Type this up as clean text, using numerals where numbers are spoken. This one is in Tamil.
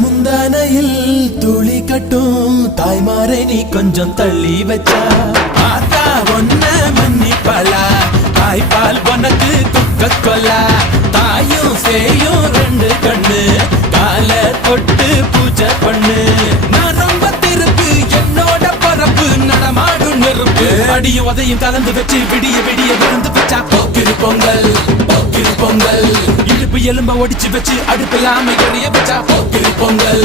முந்தானையில் துளி கட்டும் தாய்மாரை நீ கொஞ்சம் தள்ளி வச்சா ஆத்தா ஒன்ன மன்னிப்பலா தாய்ப்பால் உனக்கு துக்க கொல்லா தாயும் சேயும் ரெண்டு கண்ணு கால தொட்டு பூஜை பண்ணு நான் ரொம்ப திருப்பு என்னோட பரப்பு நடமாடும் நெருப்பு அடியும் உதையும் கலந்து வச்சு விடிய விடிய விழுந்து வச்சா போக்கிரு பொங்கல் போக்கிரு பொங்கல் இடுப்பு எலும்ப ஒடிச்சு வச்சு அடுப்பில்லாம எறிய வச்சா போக்கிரு பொங்கல்